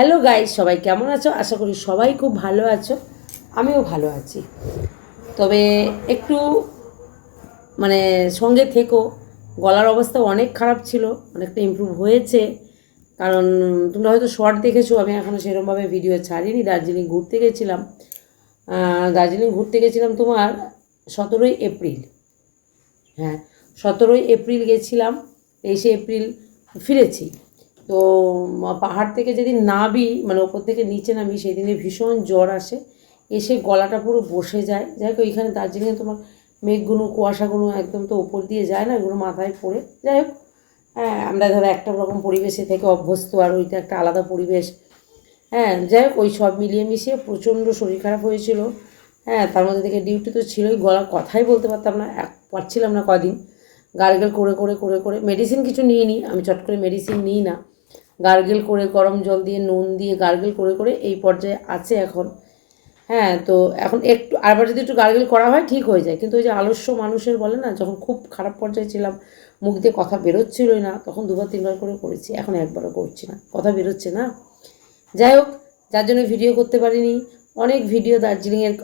Hello guys সবাই কেমন আছো? আশা করি সবাই খুব ভালো আছো। আমিও ভালো আছি। তবে একটু মানে সঙ্গে থেকো। গলার অবস্থা অনেক খারাপ ছিল, অনেকটা ইমপ্রুভ হয়েছে। কারণ তোমরা হয়তো শর্ট দেখেছ, আমি এখনও সেরকমভাবে ভিডিও ছাড়িনি। দার্জিলিং ঘুরতে গেছিলাম। দার্জিলিং ঘুরতে গেছিলাম তোমার সতেরোই এপ্রিল। হ্যাঁ সতেরোই এপ্রিল গেছিলাম, তেইশে এপ্রিল ফিরেছি। তো পাহাড় থেকে যেদিন নাবি মানে ওপর থেকে নিচে নামি সেই দিনে ভীষণ জ্বর আসে। এসে গলাটা পুরো বসে যায়। যাই হোক, ওইখানে দার্জিলিংয়ে তোমার মেঘগুলো কুয়াশাগুলো একদম তো ওপর দিয়ে যায় না এগুলো মাথায় পড়ে। যাই হোক হ্যাঁ আমরা ধরো একটা রকম পরিবেশে থেকে অভ্যস্ত, আর ওইটা একটা আলাদা পরিবেশ। হ্যাঁ যাই হোক, ওই সব মিলিয়ে মিশিয়ে প্রচণ্ড শরীর খারাপ হয়েছিল। হ্যাঁ তার মধ্যে থেকে ডিউটি তো ছিলই, গলার কথাই বলতে পারতাম না, এক, পারছিলাম না কদিন। গার্গেল করে করে করে করে মেডিসিন কিছু নিই নি আমি চট করে মেডিসিন নিই না। গার্গেল করে, গরম জল দিয়ে, নুন দিয়ে গার্গেল করে করে এই পর্যায়ে আছে এখন। হ্যাঁ তো এখন একটু আবার যদি একটু গার্গেল করা হয়, ঠিক হয়ে যায়। কিন্তু ওই যে আলস্য মানুষের বলে না, যখন খুব খারাপ পর্যায়ে ছিলাম, মুখ দিয়ে কথা বেরোচ্ছিলই না, তখন দুবার, তিনবার করে করেছি। এখন একবারও করছি না। কথা বেরোচ্ছে না। যাই হোক, যার জন্য ভিডিও করতে পারিনি। অনেক ভিডিও দার্জিলিংয়ের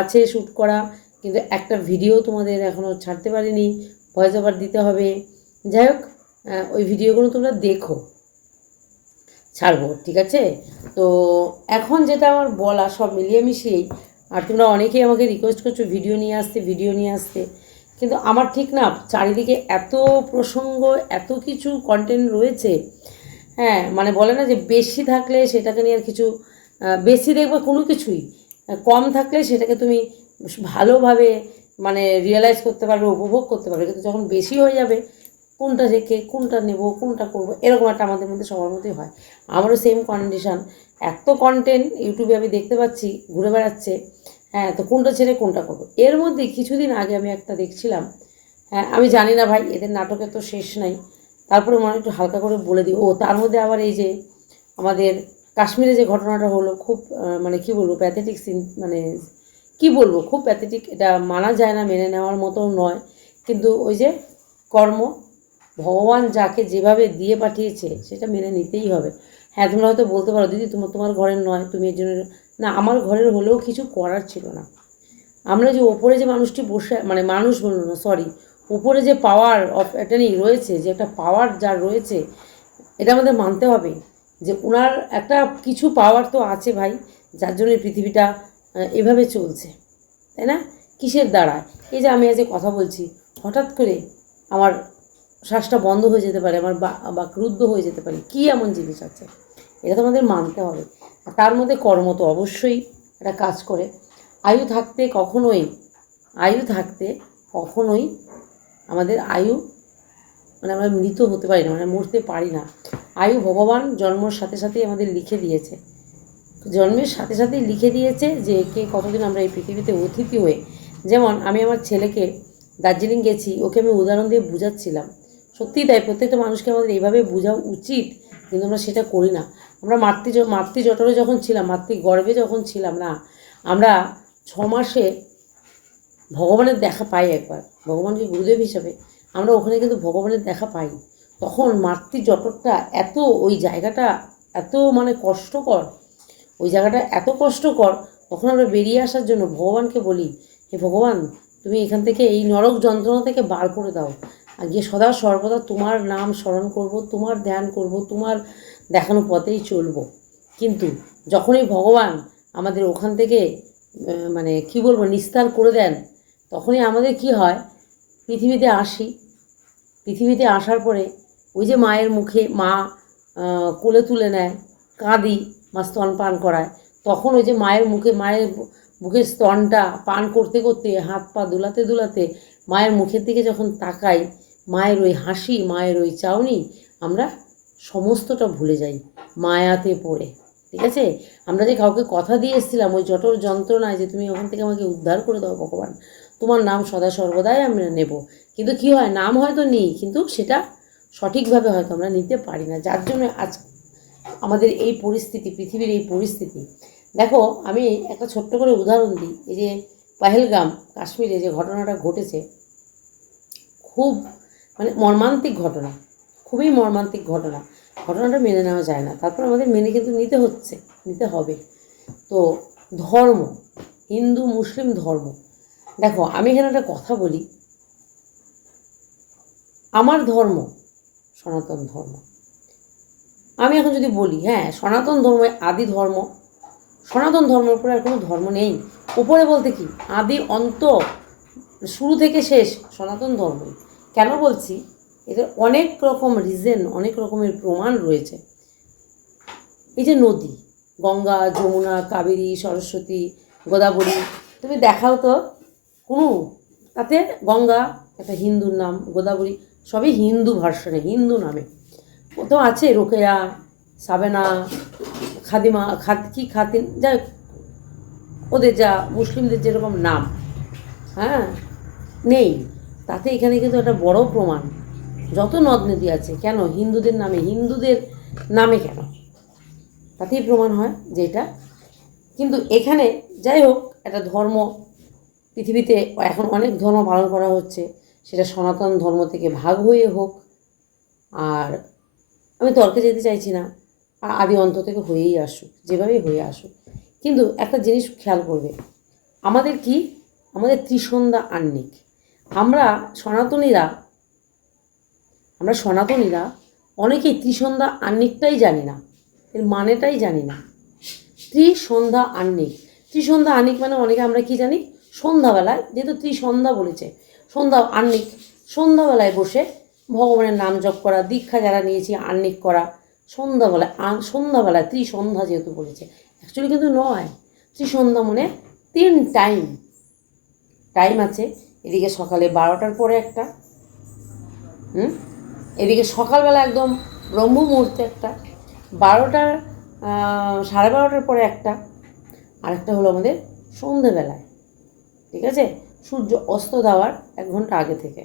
আছে শ্যুট করা, কিন্তু একটা ভিডিও তোমাদের এখনও ছাড়তে পারিনি। ভয়েস ওভার দিতে হবে। যাই হোক ওই ভিডিওগুলো তোমরা দেখো। ছাড়বো, ঠিক আছে? তো এখন যেটা আমার বলা, সব মিলিয়ে মিশিয়েই, আর তোমরা অনেকেই আমাকে রিকোয়েস্ট করছ ভিডিও নিয়ে আসতে ভিডিও নিয়ে আসতে, কিন্তু আমার ঠিক না, চারিদিকে এত প্রসঙ্গ, এত কিছু কন্টেন্ট রয়েছে হ্যাঁ মানে বলে না যে বেশি থাকলে সেটাকে নিয়ে আর কিছু বেশি দেখবে কোনো কিছুই, কম থাকলে সেটাকে তুমি ভালোভাবে মানে রিয়েলাইজ করতে পারবে, উপভোগ করতে পারবে, কিন্তু যখন বেশি হয়ে যাবে কোনটা রেখে কোনটা নেব, কোনটা করব, এরকম একটা আমাদের মধ্যে সবার মধ্যেই হয়। আমারও সেম কন্ডিশন এত কন্টেন্ট ইউটিউবে আমি দেখতে পাচ্ছি, ঘুরে বেড়াচ্ছে হ্যাঁ তো কোনটা ছেড়ে কোনটা করব। এর মধ্যে কিছুদিন আগে আমি একটা দেখছিলাম হ্যাঁ আমি জানি না ভাই, এদের নাটকের তো শেষ নাই। তারপরে মনে একটু হালকা করে বলে দিই। ও, তার মধ্যে আবার এই যে আমাদের কাশ্মীরে যে ঘটনাটা হলো, খুব মানে কি বলব প্যাথেটিক সিন মানে কি বলব, খুব প্যাথেটিক এটা মানা যায় না, মেনে নেওয়ার মতো নয়। কিন্তু ওই যে কর্ম ভগবান যাকে যেভাবে দিয়ে পাঠিয়েছে, সেটা মেনে নিতেই হবে। হ্যাঁ তোমরা হয়তো বলতে পারো, দিদি তোমার তোমার ঘরের নয়, তুমি এর জন্য না, আমার ঘরের হলেও কিছু করার ছিল না। আমরা যে ওপরে যে মানুষটি বসে মানে মানুষ বলল না সরি উপরে যে পাওয়ার অফ অ্যাটর্নি রয়েছে, যে একটা পাওয়ার যার রয়েছে, এটা আমাদের মানতে হবে যে ওনার একটা কিছু পাওয়ার তো আছে ভাই, যার জন্য পৃথিবীটা এভাবে চলছে। তাই না? কিসের দ্বারা? এই যে আমি আজ যে কথা বলছি, হঠাৎ করে আমার শ্বাসটা বন্ধ হয়ে যেতে পারে, আমার বা ক্রুদ্ধ হয়ে যেতে পারে, কী এমন জিনিস আছে? এটা তো আমাদের মানতে হবে। তার মধ্যে কর্ম তো অবশ্যই একটা কাজ করে। আয়ু থাকতে কখনোই, আয়ু থাকতে কখনোই আমাদের আয়ু মানে আমরা মৃত হতে পারি না মানে মরতে পারি না। আয়ু ভগবান জন্মর সাথে সাথেই আমাদের লিখে দিয়েছে। জন্মের সাথে সাথেই লিখে দিয়েছে যে কে কতদিন আমরা এই পৃথিবীতে অতিথি হয়ে, যেমন আমি আমার ছেলেকে দার্জিলিং গেছি, ওকে আমি উদাহরণ দিয়ে বুঝাচ্ছিলাম। সত্যিই তাই, প্রত্যেকটা মানুষকে আমাদের এইভাবে বোঝা উচিত, কিন্তু আমরা সেটা করি না। আমরা মাতৃ মাতৃ জঠরে যখন ছিলাম, মাতৃ গর্ভে যখন ছিলাম, না, আমরা ছ মাসে ভগবানের দেখা পাই একবার, ভগবানকে গুরুদেব হিসাবে। আমরা ওখানে কিন্তু ভগবানের দেখা পাই। তখন মাতৃ জঠরটা এত, ওই জায়গাটা এত মানে কষ্টকর, ওই জায়গাটা এত কষ্টকর, তখন আমরা বেরিয়ে আসার জন্য ভগবানকে বলি, হে ভগবান, তুমি এখান থেকে এই নরক যন্ত্রণা থেকে বার করে দাও। গিয়ে সদা সর্বদা তোমার নাম স্মরণ করব, তোমার ধ্যান করব, তোমার দেখানো পথেই চলবো। কিন্তু যখনই ভগবান আমাদের ওখান থেকে মানে কি বলব, নিস্তার করে দেন, তখনই আমাদের কি হয়, পৃথিবীতে আসি। পৃথিবীতে আসার পরে ওই যে মায়ের মুখে মা কোলে তুলে নেয়, কাঁদি মা স্তন পান করায়, তখন ওই যে মায়ের মুখে, মায়ের মুখের স্তনটা পান করতে করতে, হাত পা দুলাতে দুলাতে মায়ের মুখের দিকে যখন তাকাই মায়ের ওই হাসি, মায়ের ওই চাউনি, আমরা সমস্তটা ভুলে যাই মায়াতে পড়ে, ঠিক আছে? আমরা যে কাউকে কথা দিয়ে এসেছিলাম, ওই জটর যন্ত্রণায় যে তুমি ওখান থেকে আমাকে উদ্ধার করে দাও ভগবান, তোমার নাম সদা সর্বদাই আমরা নেব। কিন্তু কি হয়, নাম হয়তো নিই, কিন্তু সেটা সঠিকভাবে হয়তো আমরা নিতে পারি না। যার জন্য আজ আমাদের এই পরিস্থিতি, পৃথিবীর এই পরিস্থিতি। দেখো, আমি একটা ছোট্ট করে উদাহরণ দিই। এই যে পাহেলগাম, কাশ্মীরে যে ঘটনাটা ঘটেছে, খুব মানে মর্মান্তিক ঘটনা, খুবই মর্মান্তিক ঘটনা। ঘটনাটা মেনে নেওয়া যায় না। তারপর আমাদের মেনে কিন্তু নিতে হচ্ছে, নিতে হবে। তো ধর্ম, হিন্দু, মুসলিম ধর্ম। দেখো, আমি এখানে একটা কথা বলি। আমার ধর্ম সনাতন ধর্ম। আমি এখন যদি বলি হ্যাঁ সনাতন ধর্ম আদি ধর্ম, সনাতন ধর্মের উপরে আর কোনো ধর্ম নেই। উপরে বলতে কি? আদি অন্ত, শুরু থেকে শেষ সনাতন ধর্মই। কেন বলছি? এদের অনেক রকম রিজন অনেক রকমের প্রমাণ রয়েছে। এই যে নদী, গঙ্গা, যমুনা, কাবেরী, সরস্বতী, গোদাবরী, তুমি দেখাও তো। কোনো, তাতে গঙ্গা, একটা হিন্দুর নাম, গোদাবরী, সবই হিন্দু ভার্সনে, হিন্দু নামে। কোথাও আছে রোকেয়া, সাবেনা, খাদিমা খাদ কি খাতিন যাই ওদের যা মুসলিমদের যেরকম নাম হ্যাঁ নেই। তাতে এখানে কিন্তু একটা বড় প্রমাণ। যত নদ নদী আছে, কেন? হিন্দুদের নামে হিন্দুদের নামে কেন? তাতেই প্রমাণ হয় যে এটা কিন্তু এখানে যাই হোক, একটা ধর্ম পৃথিবীতে এখন অনেক ধর্ম পালন করা হচ্ছে, সেটা সনাতন ধর্ম থেকে ভাগ হয়ে হোক। আর আমি তর্কে যেতে চাইছি না আর আদি অন্ত থেকে হয়েই আসুক, যেভাবেই হয়ে আসুক। কিন্তু একটা জিনিস খেয়াল করবে, আমাদের কি? আমাদের ত্রিসন্ধ্যা আহ্নিক। আমরা সনাতনীরা আমরা সনাতনীরা অনেকেই ত্রিসন্ধ্যা আহ্নিকটাই জানি না, এর মানেটাই জানি না। ত্রিসন্ধ্যা আহ্নিক ত্রিসন্ধ্যা আহ্নিক মানে অনেকে আমরা কি জানি? সন্ধ্যাবেলায়, যেহেতু ত্রিসন্ধ্যা বলেছে, সন্ধ্যা আহ্নিক সন্ধ্যাবেলায় বসে ভগবানের নাম জপ করা, দীক্ষা যারা নিয়েছি আহ্নিক করা, সন্ধ্যাবেলায় সন্ধ্যাবেলায় ত্রিসন্ধ্যা যেহেতু বলেছে অ্যাকচুয়ালি কিন্তু নয়। ত্রিসন্ধ্যা মানে তিন টাইম টাইম আছে এদিকে সকালে বারোটার পরে একটা, হুম? এদিকে সকালবেলা একদম ব্রহ্ম মুহূর্তে একটা, বারোটার সাড়ে বারোটার পরে একটা, আরেকটা হলো আমাদের সন্ধেবেলায়, ঠিক আছে? সূর্য অস্ত দেওয়ার এক ঘণ্টা আগে থেকে,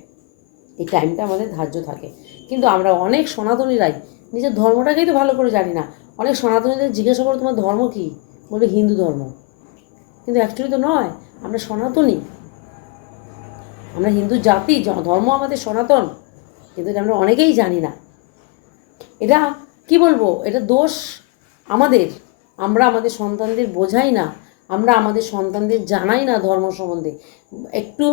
এই টাইমটা আমাদের ধার্য থাকে। কিন্তু আমরা অনেক সনাতনীরাই নিজের ধর্মটাকেই তো ভালো করে জানি না, অনেক সনাতনীদের জিজ্ঞাসা করো তোমার ধর্ম কী? বলে হিন্দু ধর্ম। কিন্তু অ্যাকচুয়ালি তো নয়, আমরা সনাতনী আমরা হিন্দু জাতি ধর্ম আমাদের সনাতন, কিন্তু আমরা অনেকেই জানি না। এটা কি বলব? এটা দোষ আমাদের। আমরা আমাদের সন্তানদের বোঝাই না। আমরা আমাদের সন্তানদের জানাই না ধর্ম সম্বন্ধে। একটু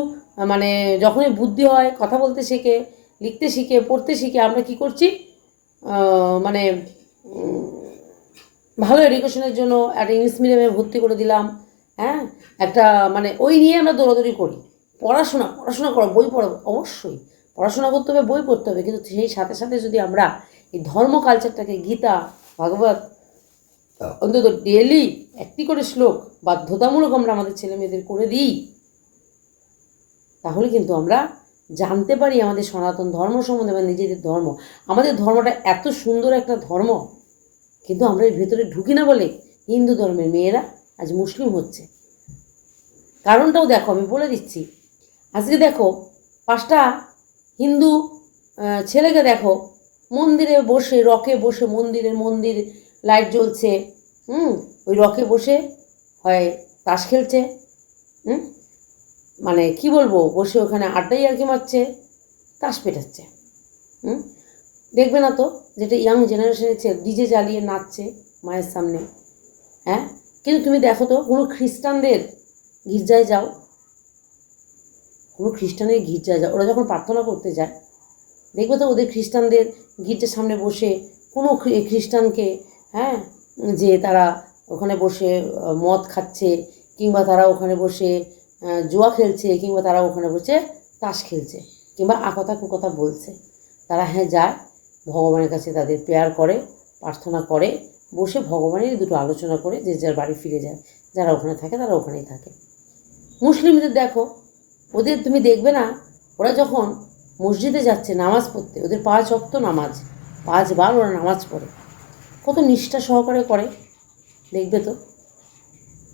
মানে যখনই বুদ্ধি হয়, কথা বলতে শেখে, লিখতে শিখে, পড়তে শিখে, আমরা কি করছি? মানে ভালো এডুকেশনের জন্য একটা ইংলিশ মিডিয়ামে ভর্তি করে দিলাম হ্যাঁ? একটা মানে ওই নিয়ে আমরা দৌড়াদৌড়ি করি। পড়াশোনা পড়াশোনা করো বই পড়ো অবশ্যই। পড়াশোনা করতে হবে বই পড়তে হবে কিন্তু সেই সাথে সাথে যদি আমরা এই ধর্ম কালচারটাকে গীতা ভাগবত অন্তত ডেলি একটি করে শ্লোক বাধ্যতামূলক আমরা আমাদের ছেলে মেয়েদের করে দিই তাহলে কিন্তু আমরা জানতে পারি আমাদের সনাতন ধর্ম সম্বন্ধে আমাদের নিজেদের ধর্ম। আমাদের ধর্মটা এত সুন্দর একটা ধর্ম কিন্তু আমরা এর ভেতরে ঢুকি না বলে হিন্দু ধর্মের মেয়েরা আজ মুসলিম হচ্ছে। কারণটাও দেখো আমি বলে দিচ্ছি আজকে দেখো পাঁচটা হিন্দু ছেলেকে দেখো মন্দিরে বসে, রকে বসে মন্দিরের মন্দির লাইট জ্বলছে, হুম? ওই রকে বসে হয় তাস খেলছে, হুম? মানে কি বলব, বসে ওখানে আড্ডাই আর কি মারছে, তাস পেটাচ্ছে, হুম? দেখবে না তো যেটা ইয়াং জেনারেশনের ছেলে ডিজে জ্বালিয়ে নাচছে মায়ের সামনে হ্যাঁ? কিন্তু তুমি দেখো তো কোনো খ্রিস্টানদের গির্জায় যাও কোনো খ্রিস্টানের গির্জায় যায় ওরা যখন প্রার্থনা করতে যায়, দেখবে তো ওদের খ্রিস্টানদের গির্জার সামনে বসে কোনো খ্রিস্টানকে হ্যাঁ যে তারা ওখানে বসে মদ খাচ্ছে কিংবা তারা ওখানে বসে জুয়া খেলছে কিংবা তারা ওখানে বসে তাস খেলছে কিংবা আকথা কুকথা বলছে। তারা হ্যাঁ যায়, ভগবানের কাছে তাদের প্রেয়ার করে, প্রার্থনা করে, বসে ভগবানের দুটো আলোচনা করে যে যার বাড়ি ফিরে যায়। যারা ওখানে থাকে তারা ওখানেই থাকে। মুসলিমদের দেখো ওদের তুমি দেখবে না, ওরা যখন মসজিদে যাচ্ছে নামাজ পড়তে, ওদের পাঁচ অক্ত নামাজ, পাঁচবার ওরা নামাজ পড়ে। কত নিষ্ঠা সহকারে করে, দেখবে তো?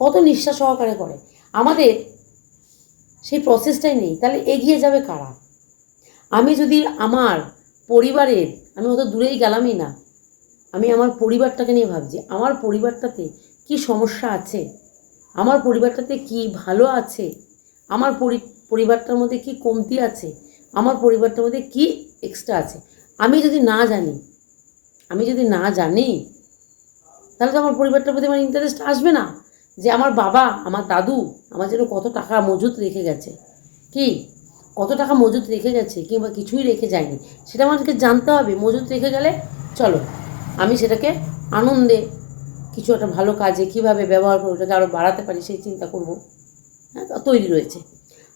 কত নিষ্ঠা সহকারে করে। আমাদের সেই প্রসেসটাই নেই, তাহলে এগিয়ে যাবে কারা? আমি যদি আমার পরিবারের, আমি অত দূরেই গেলামই না, আমি আমার পরিবারটাকে নিয়ে ভাবছি, আমার পরিবারটাতে কি সমস্যা আছে? আমার পরিবারটাতে কি ভালো আছে? আমার পরিবারটার মধ্যে কি কমতি আছে? আমার পরিবারটার মধ্যে কি এক্সট্রা আছে? আমি যদি না জানি, আমি যদি না জানি, তাহলে তো আমার পরিবারটার প্রতি আমার ইন্টারেস্ট আসবে না। যে আমার বাবা, আমার দাদু আমার জন্য কত টাকা মজুত রেখে গেছে। কি? কত টাকা মজুত রেখে গেছে কিংবা কিছুই রেখে যায়নি। সেটা আমাদেরকে জানতে হবে। মজুত রেখে গেলে চলো, আমি সেটাকে আনন্দে কিছু একটা ভালো কাজে কীভাবে ব্যবহার করে ওটাকে আরও বাড়াতে পারি সেই চিন্তা করব। হ্যাঁ তৈরি রয়েছে।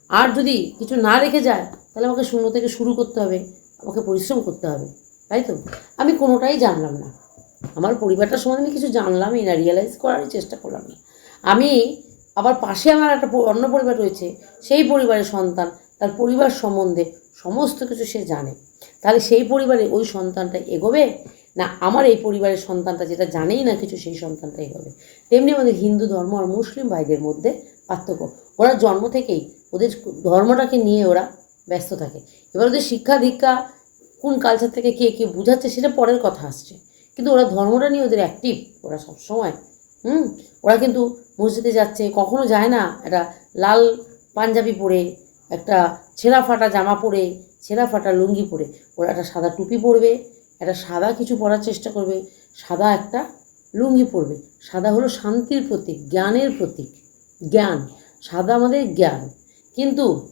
আর যদি কিছু না রেখে যায়, তাহলে আমাকে শূন্য থেকে শুরু করতে হবে, আমাকে পরিশ্রম করতে হবে, তাই তো? আমি কোনোটাই জানলাম না। আমার পরিবারটার সম্বন্ধে আমি কিছু জানলামই না রিয়েলাইজ করারই চেষ্টা করলাম না। আমি আবার পাশে আমার একটা অন্য পরিবার রয়েছে, সেই পরিবারের সন্তান, তার পরিবার সম্বন্ধে সমস্ত কিছু সে জানে। তাহলে সেই পরিবারে ওই সন্তানটা এগোবে? না, আমার এই পরিবারের সন্তানটা যেটা জানেই না কিছু, সেই সন্তানটা এগোবে। তেমনি আমাদের হিন্দু ধর্ম আর মুসলিম ভাইদের মধ্যে পার্থক্য। ওরা জন্ম থেকেই ওদের ধর্মটাকে নিয়ে ওরা ব্যস্ত থাকে। এবার ওদের শিক্ষা দীক্ষা কোন কালচার থেকে কে কে বুঝাচ্ছে সেটা পরের কথা আসছে। কিন্তু ওরা ধর্মটা নিয়ে ওদের অ্যাক্টিভ ওরা সবসময়, হুম? ওরা কিন্তু মসজিদে যাচ্ছে, কখনো যায় না একটা লাল পাঞ্জাবি পরে, একটা ছেঁড়া ফাটা জামা পরে, ছেঁড়া ফাটা লুঙ্গি পরে। ওরা একটা সাদা টুপি পরবে, একটা সাদা কিছু পরার চেষ্টা করবে, সাদা একটা লুঙ্গি পরবে। সাদা হলো শান্তির প্রতীক, জ্ঞানের প্রতীক, জ্ঞান। সাদা আমাদের জ্ঞান। কিন্তু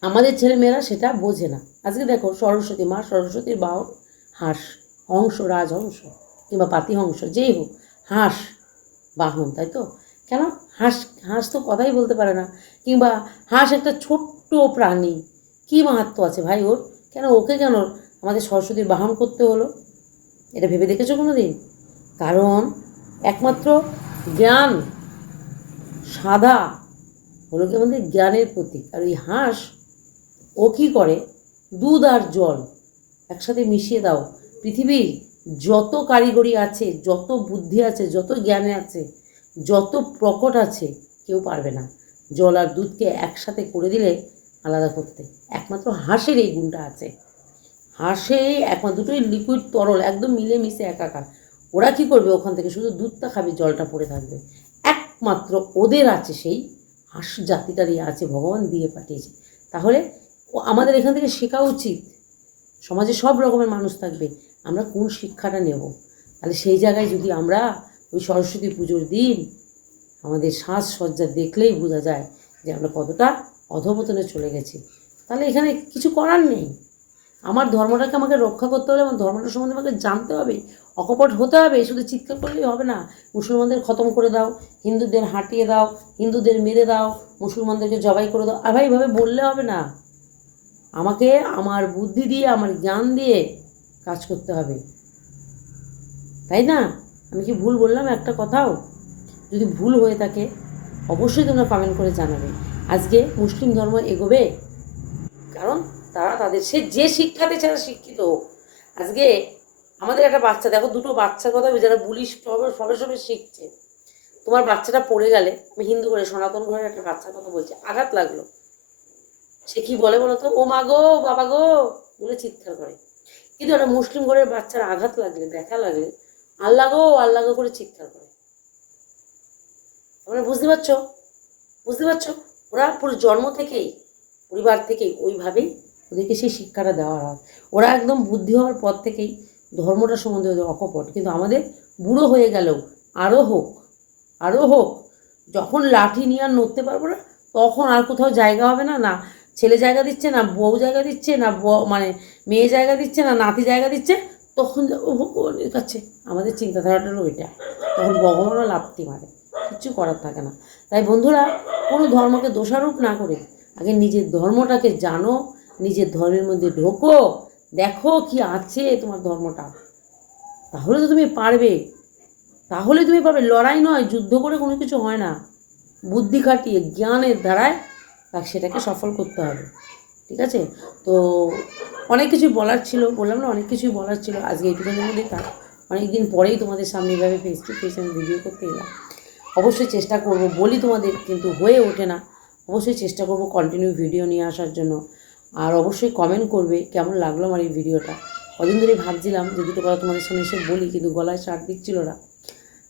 আমাদের ছেলেমেয়েরা সেটা বোঝে না। আজকে দেখো সরস্বতী মা, সরস্বতীর বাহন, হাঁস, হংস, রাজহংস কিংবা পাতিহংস, যেই হোক, হাঁস, বাহন, তাই তো? কেন? হাঁস হাঁস তো কথাই বলতে পারে না। কিংবা হাঁস একটা ছোট্ট প্রাণী, কী মাহাত্ম আছে ভাই ওর? কেন ওকে কেন আমাদের সরস্বতীর বাহন করতে হলো? এটা ভেবে দেখেছ কোনো দিন কারণ একমাত্র জ্ঞান সাদা হলো কি জ্ঞানের প্রতীক। আর ওই হাঁস, ও কী করে? দুধ আর জল একসাথে মিশিয়ে দাও। পৃথিবীর যত কারিগরি আছে, যত বুদ্ধি আছে, যত জ্ঞানে আছে, যত প্রকট আছে, কেউ পারবে না। জল আর দুধকে একসাথে করে দিলে আলাদা করতে। একমাত্র হাঁসের এই গুণটা আছে। হাঁসে একমাত্র দুটোই লিকুইড তরল, একদম মিলে মিশে একাকার। ওরা কি করবে? ওখান থেকে শুধু দুধটা খাবে, জলটা পড়ে থাকবে। একমাত্র ওদের আছে সেই জাতিটারই আছে, ভগবান দিয়ে পাঠিয়েছে। তাহলে আমাদের এখান থেকে শেখা উচিত। সমাজে সব রকমের মানুষ থাকবে, আমরা কোন শিক্ষাটা নেব? তাহলে সেই জায়গায় যদি আমরা ওই সরস্বতী পুজোর দিন আমাদের সাজসজ্জা দেখলেই বোঝা যায় যে আমরা কতটা অধপতনে চলে গেছি। তাহলে এখানে কিছু করার নেই। আমার ধর্মটাকে আমাকে রক্ষা করতে হলে, আমার ধর্মটা সম্বন্ধে আমাকে জানতে হবে, অকপট হতে হবে শুধু চিৎকার করলেই হবে না। মুসলমানদের খতম করে দাও, হিন্দুদের হাঁটিয়ে দাও, হিন্দুদের মেরে দাও, মুসলমানদেরকে জবাই করে দাও। আর ভাই এইভাবে বললে হবে না। আমাকে আমার বুদ্ধি দিয়ে, আমার জ্ঞান দিয়ে কাজ করতে হবে। তাই না? আমি কি ভুল বললাম একটা কথাও? যদি ভুল হয়ে থাকে, অবশ্যই তোমরা কমেন্ট করে জানাবে। আজকে মুসলিম ধর্ম এগোবে? কারণ তারা তাদের, সে যে শিক্ষাতে যারা শিক্ষিত হোক। আজকে আমাদের একটা বাচ্চা, দেখো দুটো বাচ্চার কথা যারা বুলিশ সবে সবে সবে শিখছে। তোমার বাচ্চাটা পড়ে গেলে, আমি হিন্দু করে সনাতন ঘরের একটা বাচ্চার কথা বলছি, আঘাত লাগল। সে কি বলে বলো তো ও মা গো, বাবা গো, বলে চিৎকার করে। কিন্তু একটা মুসলিম ঘরের বাচ্চার আঘাত লাগলে, ব্যথা লাগলে, আল্লাহ গো আল্লাহ গো করে চিৎকার করে। তোমরা বুঝতে পারছ? বুঝতে পারছ? ওরা পুরো জন্ম থেকেই, পরিবার থেকেই ওইভাবেই ওদেরকে সেই শিক্ষাটা দেওয়া হয়। ওরা একদম বুদ্ধি হওয়ার পর থেকেই ধর্মটা সম্বন্ধে ওদের অকপট। কিন্তু আমাদের বুড়ো হয়ে গেলেও আরও হোক আরও হোক, যখন লাঠি নিয়ে আর নড়তে পারব না, তখন আর কোথাও জায়গা হবে না না ছেলে জায়গা দিচ্ছে, না বউ জায়গা দিচ্ছে, না মানে মেয়ে জায়গা দিচ্ছে, না নাতি জায়গা দিচ্ছে, তখন ভগবানের কাছে আমাদের চিন্তাধারাটা হলো ওইটা তখন ভগবানও লাপ্তি মারে কিচ্ছু করার থাকে না। তাই বন্ধুরা, কোনো ধর্মকে দোষারোপ না করে আগে নিজের ধর্মটাকে জানো নিজের ধর্মের মধ্যে ঢোকো, দেখো কি আছে তোমার ধর্মটা। তাহলে তো তুমি পারবে। তাহলে তুমি পারবে। লড়াই নয়, যুদ্ধ করে কোনো কিছু হয় না। বুদ্ধি খাটিয়ে, জ্ঞানের দ্বারায় তা সেটাকে সফল করতে হবে। ঠিক আছে? তো অনেক কিছু বলার ছিল, বললাম না, অনেক কিছুই বলার ছিল। আজকে এইটুকুনের মধ্যেই থাক। অনেক দিন পরেই তোমাদের সামনে এভাবে ফেস টু ফেস আমি ভিডিও করতে এলাম। অবশ্যই চেষ্টা করব, বলি তোমাদের, কিন্তু হয়ে ওঠে না। অবশ্যই চেষ্টা করব কন্টিনিউ ভিডিও নিয়ে আসার জন্য। আর অবশ্যই কমেন্ট করবে কেমন লাগল আমার এই ভিডিওটা কদিন ধরে ভাবছিলাম যে দুটো কথা তোমাদের সামনে এসে বলি, কিন্তু গলায় সার দিচ্ছিল না।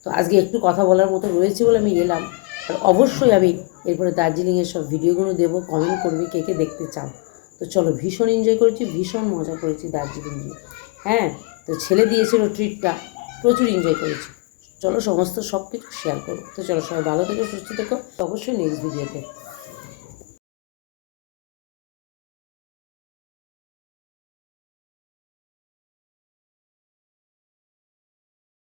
তো আজকে একটু কথা বলার মতো রয়েছে বলে আমি এলাম আর অবশ্যই আমি এরপরে দার্জিলিংয়ের সব ভিডিওগুলো দেবো কমেন্ট করবে কে কে দেখতে চাও। তো চলো ভীষণ এনজয় করেছি, ভীষণ মজা করেছি দার্জিলিং নিয়ে হ্যাঁ তো ছেলে দিয়েছিল ট্রিটটা প্রচুর এনজয় করেছি। চলো সমস্ত সব কিছু শেয়ার করব তো চলো সবাই ভালো থেকো, সুস্থ থেকো। অবশ্যই নেক্সট ভিডিওতে